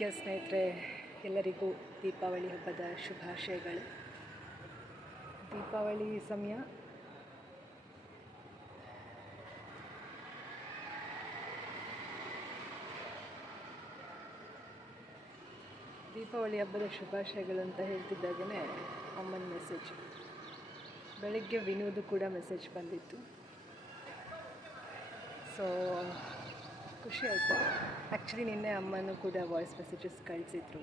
ಮುಖ್ಯ ಸ್ನೇಹಿತರೆ, ಎಲ್ಲರಿಗೂ ದೀಪಾವಳಿ ಹಬ್ಬದ ಶುಭಾಶಯಗಳು. ದೀಪಾವಳಿ ಸಮಯ. ದೀಪಾವಳಿ ಹಬ್ಬದ ಶುಭಾಶಯಗಳು ಅಂತ ಹೇಳ್ತಿದ್ದಾಗೇ ಅಮ್ಮನ ಮೆಸೇಜ್ ಬೆಳಗ್ಗೆ ವಿನೋದು ಕೂಡ ಮೆಸೇಜ್ ಬಂದಿತ್ತು. ಸೊ ಖುಷಿ ಆಯಿತು. ಆ್ಯಕ್ಚುಲಿ ನಿನ್ನೆ ಅಮ್ಮನೂ ಕೂಡ ವಾಯ್ಸ್ ಮೆಸೇಜಸ್ ಕಳಿಸಿದ್ರು.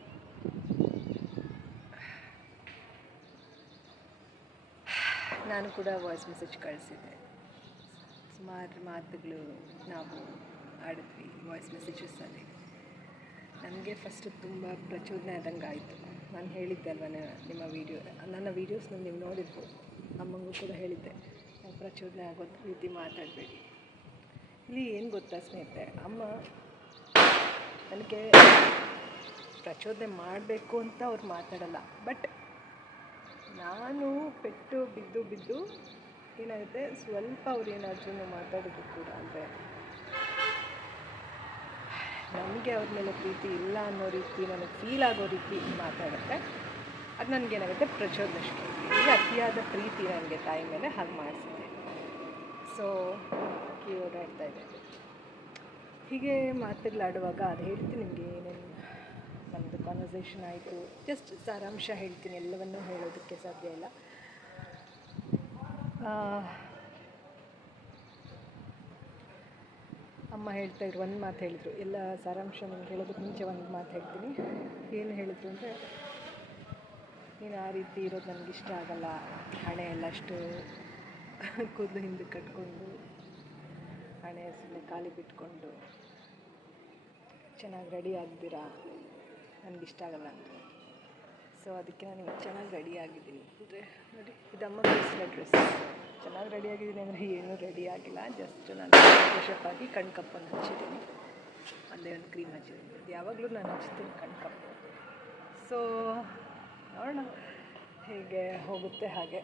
ನಾನು ಕೂಡ ವಾಯ್ಸ್ ಮೆಸೇಜ್ ಕಳಿಸಿದ್ದೆ. ಸುಮಾರು ಮಾತುಗಳು ನಾವು ಆಡಿದ್ವಿ ವಾಯ್ಸ್ ಮೆಸೇಜಸ್ಸಲ್ಲಿ ನನಗೆ ಫಸ್ಟ್ ತುಂಬ ಪ್ರಚೋದನೆ ಆದಂಗೆ ಆಯಿತು. ನಾನು ಹೇಳಿದ್ದೆ ಅಲ್ವ ನಿಮ್ಮ ವೀಡಿಯೋ ನನ್ನ ವೀಡಿಯೋಸ್ನ ನೀವು ನೋಡಿರ್ಬೋದು. ಅಮ್ಮಂಗೂ ಕೂಡ ಹೇಳಿದ್ದೆ. ಪ್ರಚೋದನೆ ಆಗೋ ರೀತಿ ಮಾತಾಡಬೇಡಿ. ಇಲ್ಲಿ ಏನು ಗೊತ್ತಾ ಸ್ನೇಹಿತರೆ? ಅಮ್ಮ ನನಗೆ ಪ್ರಚೋದನೆ ಮಾಡಬೇಕು ಅಂತ ಅವ್ರು ಮಾತಾಡಲ್ಲ. ಬಟ್ ನಾನು ಪೆಟ್ಟು ಬಿದ್ದು ಬಿದ್ದು ಏನಾಗುತ್ತೆ? ಸ್ವಲ್ಪ ಅವ್ರು ಏನಾದ್ರೂ ಮಾತಾಡೋದು ಕೂಡ ಅಂದರೆ ನನಗೆ ಅವ್ರ ಮೇಲೆ ಪ್ರೀತಿ ಇಲ್ಲ ಅನ್ನೋ ರೀತಿ, ನನಗೆ ಫೀಲ್ ಆಗೋ ರೀತಿ ಮಾತಾಡುತ್ತೆ. ಅದು ನನಗೇನಾಗುತ್ತೆ? ಪ್ರಚೋದನೆ ಅಷ್ಟೇ. ಅತಿಯಾದ ಪ್ರೀತಿ ನನಗೆ ತಾಯಿ ಮೇಲೆ ಹಾಗೆ ಮಾಡಿಸಿದೆ ಸೊ ಕೀ ಓಡಾಡ್ತಾ ಇದೆ ಹೀಗೆ ಮಾತುಗಳಾಡುವಾಗ ಅದು ಹೇಳ್ತೀನಿ ನಿಮಗೆ ಏನೇನು ನಮ್ಮದು ಕಾನ್ವರ್ಸೇಷನ್ ಆಯಿತು. ಜಸ್ಟ್ ಸಾರಾಂಶ ಹೇಳ್ತೀನಿ, ಎಲ್ಲವನ್ನೂ ಹೇಳೋದಕ್ಕೆ ಸಾಧ್ಯ ಇಲ್ಲ. ಅಮ್ಮ ಹೇಳ್ತಾ ಇದ್ರು, ಒಂದು ಮಾತು ಹೇಳಿದರು. ಎಲ್ಲ ಸಾರಾಂಶ ನಿಮ್ಗೆ ಹೇಳೋದಕ್ಕೆ ಮುಂಚೆ ಒಂದು ಮಾತು ಹೇಳ್ತೀನಿ. ಏನು ಹೇಳಿದ್ರು ಅಂದರೆ, ನೀನು ಆ ರೀತಿ ಇರೋದು ನನಗಿಷ್ಟ ಆಗಲ್ಲ ಹಣೆ ಎಲ್ಲ ಅಷ್ಟು ಕೂದಲು ಹಿಂದೆ ಕಟ್ಕೊಂಡು, ಹಣೆ ಸುಮ್ಮನೆ ಖಾಲಿ ಬಿಟ್ಕೊಂಡು, ಚೆನ್ನಾಗಿ ರೆಡಿ ಆಗ್ದಿರಾ? ನನಗಿಷ್ಟ ಆಗಲ್ಲ ಅಂತ. ಸೊ ಅದಕ್ಕೆ ನಾನು ಚೆನ್ನಾಗಿ ರೆಡಿ ಆಗಿದ್ದೀನಿ. ಅಂದರೆ, ನೋಡಿ, ಇದು ಅಮ್ಮ ಕಳಿಸಿದ ಡ್ರೆಸ್ ಚೆನ್ನಾಗಿ ರೆಡಿ ಆಗಿದ್ದೀನಿ ಅಂದರೆ ಏನೂ ರೆಡಿ ಆಗಿಲ್ಲ. ಜಸ್ಟ್ ನಾನು ಫ್ರೆಶಪ್ ಆಗಿ ಕಣ್ ಕಪ್ಪನ್ನು ಹಚ್ಚಿದ್ದೀನಿ. ಅಲ್ಲೇ ಒಂದು ಕ್ರೀಮ್ ಹಚ್ಚಿದ್ದೀನಿ. ಇದು ಯಾವಾಗಲೂ ನಾನು ಹಚ್ತೀನಿ ಕಣ್ ಕಪ್ಪು. ಸೊ ನೋಡೋಣ ಹೇಗೆ ಹೋಗುತ್ತೆ ಹಾಗೆ.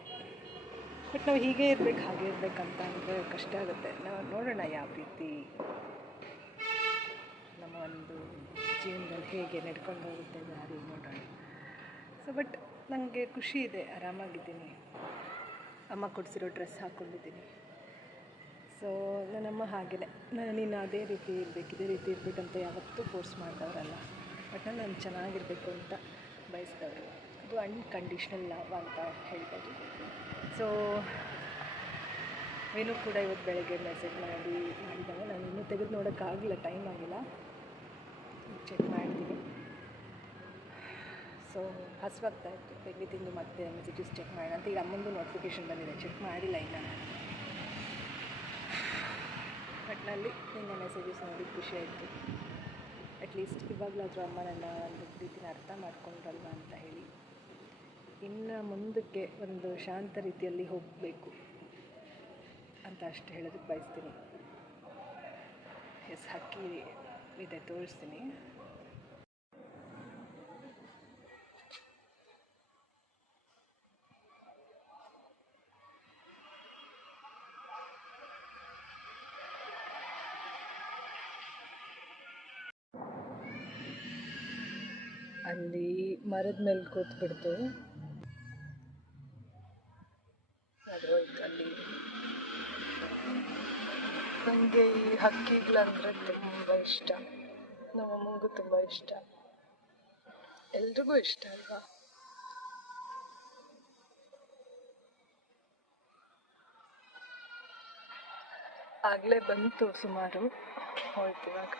ಬಟ್ ನಾವು ಹೀಗೆ ಇರ್ಬೇಕು, ಹಾಗೆ ಇರಬೇಕಂತ ಅಂದರೆ ಕಷ್ಟ ಆಗುತ್ತೆ. ನಾವು ನೋಡೋಣ ಯಾವ ರೀತಿ ನಮ್ಮ ಒಂದು ಜೀವನದಲ್ಲಿ ಹೇಗೆ ನಡ್ಕೊಂಡು ಹೋಗುತ್ತೆ ದಾರಿ ನೋಡೋಣ. ಸೊ ಬಟ್ ನನಗೆ ಖುಷಿ ಇದೆ, ಆರಾಮಾಗಿದ್ದೀನಿ. ಅಮ್ಮ ಕೊಡಿಸಿರೋ ಡ್ರೆಸ್ ಹಾಕ್ಕೊಂಡಿದ್ದೀನಿ ಸೊ ನನ್ನಮ್ಮ ಹಾಗೆಯೇ ನಾನು ನೀನು ಅದೇ ರೀತಿ ಇರಬೇಕು, ಇದೇ ರೀತಿ ಇರಬೇಕಂತ ಯಾವತ್ತೂ ಫೋರ್ಸ್ ಮಾಡಿದವರಲ್ಲ. ಬಟ್ ನಾನು ಚೆನ್ನಾಗಿರಬೇಕು ಅಂತ ಬಯಸಿದವರು. ಅದು ಅನ್ಕಂಡೀಷ್ನಲ್ ಲವ್ ಅಂತ ಹೇಳ್ಬೋದು. ಸೊ ವೇಣು ಕೂಡ ಇವತ್ತು ಬೆಳಗ್ಗೆ ಮೆಸೇಜ್ ಮಾಡಿ ಮಾಡಿದಾಗ ನಾನು ಇನ್ನೂ ತೆಗೆದು ನೋಡೋಕ್ಕಾಗಲಿಲ್ಲ ಟೈಮ್ ಆಗಿಲ್ಲ. ಚೆಕ್ ಮಾಡಿದ್ದೀನಿ ಸೊ ಹಸುವಾಗ್ತಾ ಇತ್ತು. ತಿಂದು ತಿಂದು ಮತ್ತೆ ಮೆಸೇಜಸ್ ಚೆಕ್ ಮಾಡೋಣ ಅಂತ. ಈಗ ಅಮ್ಮಂದು ನೋಟಿಫಿಕೇಶನ್ ಬಂದಿದೆ. ಚೆಕ್ ಮಾಡಿಲ್ಲ ಇಲ್ಲ ನಾನು. ಒಟ್ಟಿನಲ್ಲಿ ನಿನ್ನ ಮೆಸೇಜಸ್ ನೋಡಿ ಖುಷಿ ಆಯಿತು. ಅಟ್ಲೀಸ್ಟ್ ಇವಾಗಲಾದರೂ ಅಮ್ಮ ನನ್ನ ಒಂದು ಪ್ರೀತಿನ ಅರ್ಥ ಮಾಡ್ಕೊಂಡ್ರಲ್ವ ಅಂತ ಹೇಳಿ. ಇನ್ನು ಮುಂದಕ್ಕೆ ಒಂದು ಶಾಂತ ರೀತಿಯಲ್ಲಿ ಹೋಗಬೇಕು ಅಂತ ಅಷ್ಟು ಹೇಳೋದಕ್ಕೆ ಬಯಸ್ತೀನಿ. ಎಸ್ ಹಕ್ಕಿ ಇದೆ ತೋರಿಸ್ತೀನಿ. ಅಲ್ಲಿ ಮರದ ಮೇಲೆ ಕೂತ್ಬಿಡ್ತು. ಹೋಯ್ತು ಅಲ್ಲಿ ನನಗೆ ಈ ಹಕ್ಕಿಗಳಂದ್ರೆ ತುಂಬ ಇಷ್ಟ. ನಮ್ಮಮ್ಮಂಗೂ ತುಂಬ ಇಷ್ಟ. ಎಲ್ರಿಗೂ ಇಷ್ಟ ಅಲ್ವಾ? ಆಗಲೇ ಬಂತು ಸುಮಾರು. ಹೋಯ್ತು ಇವಾಗ.